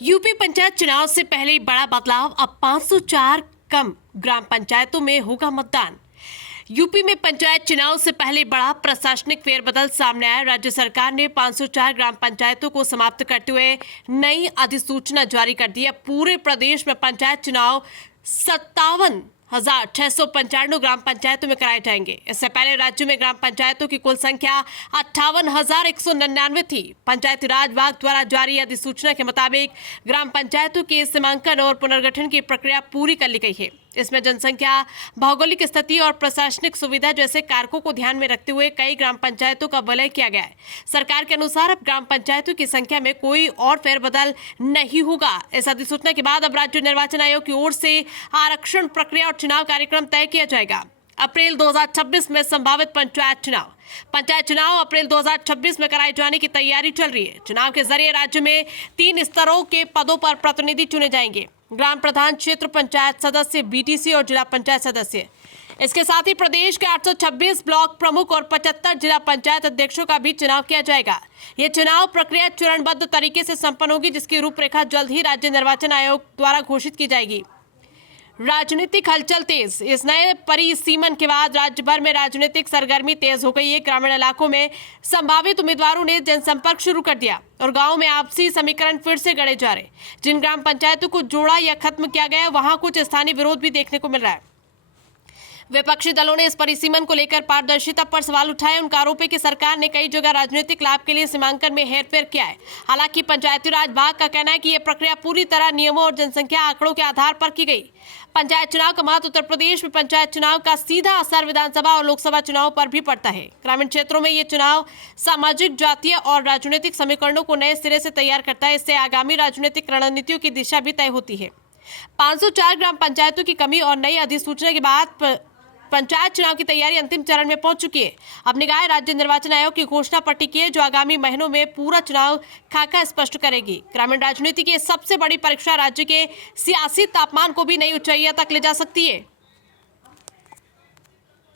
UP panchayat चुनाव से पहले बड़ा बदलाव। अब 504 कम ग्राम पंचायतों में होगा मतदान। यूपी में पंचायत चुनाव से पहले बड़ा प्रशासनिक फेरबदल सामने आया। राज्य सरकार ने 504 ग्राम पंचायतों को समाप्त करते हुए नई अधिसूचना जारी कर दी है। पूरे प्रदेश में पंचायत चुनाव 57,695 ग्राम पंचायतों में कराए जाएंगे। इससे पहले राज्य में ग्राम पंचायतों की कुल संख्या 58,199 थी। पंचायती राज विभाग द्वारा जारी अधिसूचना के मुताबिक ग्राम पंचायतों के सीमांकन और पुनर्गठन की प्रक्रिया पूरी कर ली गई है। इसमें जनसंख्या, भौगोलिक स्थिति और प्रशासनिक सुविधा जैसे कारकों को ध्यान में रखते हुए कई ग्राम पंचायतों का विलय किया गया है। सरकार के अनुसार अब ग्राम पंचायतों की संख्या में कोई और फेरबदल नहीं होगा। इस अधिसूचना के बाद अब राज्य निर्वाचन आयोग की ओर से आरक्षण प्रक्रिया और चुनाव कार्यक्रम तय किया जाएगा। अप्रैल 2026 में संभावित पंचायत चुनाव अप्रैल 2026 में कराए जाने की तैयारी चल रही है। चुनाव के जरिए राज्य में 3 स्तरों के पदों पर प्रतिनिधि चुने जाएंगे: ग्राम प्रधान, क्षेत्र पंचायत सदस्य, बीटीसी और जिला पंचायत सदस्य। इसके साथ ही प्रदेश के 826 ब्लॉक प्रमुख और 75 जिला पंचायत अध्यक्षों का भी चुनाव किया जाएगा। यह चुनाव प्रक्रिया चरणबद्ध तरीके से संपन्न होगी, जिसकी रूपरेखा जल्द ही राज्य निर्वाचन आयोग द्वारा घोषित की जाएगी। राजनीतिक हलचल तेज। इस नए परिसीमन के बाद राज्य भर में राजनीतिक सरगर्मी तेज हो गई है। ग्रामीण इलाकों में संभावित उम्मीदवारों ने जनसंपर्क शुरू कर दिया और गांव में आपसी समीकरण फिर से गढ़े जा रहे। जिन ग्राम पंचायतों को जोड़ा या खत्म किया गया, वहां कुछ स्थानीय विरोध भी देखने को मिल रहा है। विपक्षी दलों ने इस परिसीमन को लेकर पारदर्शिता पर सवाल उठाए। उनका आरोप है कि सरकार ने कई जगह राजनीतिक लाभ के लिए सीमांकन में हेरफेर किया है। हालांकि पंचायती राज विभाग का कहना है कि यह प्रक्रिया पूरी तरह नियमों और जनसंख्या आंकड़ों के आधार पर की गई। पंचायत चुनाव का महत्व उत्तर प्रदेश में पंचायत चुनाव का सीधा असर विधानसभा और लोकसभा चुनाव पर भी पड़ता है। ग्रामीण क्षेत्रों में ये चुनाव सामाजिक, जातीय और राजनीतिक समीकरणों को नए सिरे से तैयार करता है। इससे आगामी राजनीतिक रणनीतियों की दिशा भी तय होती है। 504 ग्राम पंचायतों की कमी और नई अधिसूचना के बाद पंचायत चुनाव की तैयारी अंतिम चरण में पहुंच चुकी है। अब निगाहें राज्य निर्वाचन आयोग की घोषणा पर टिकी है, जो आगामी महीनों में पूरा चुनाव खाका स्पष्ट करेगी। ग्रामीण राजनीति की सबसे बड़ी परीक्षा राज्य के सियासी तापमान को भी नई ऊंचाइयों तक ले जा सकती है।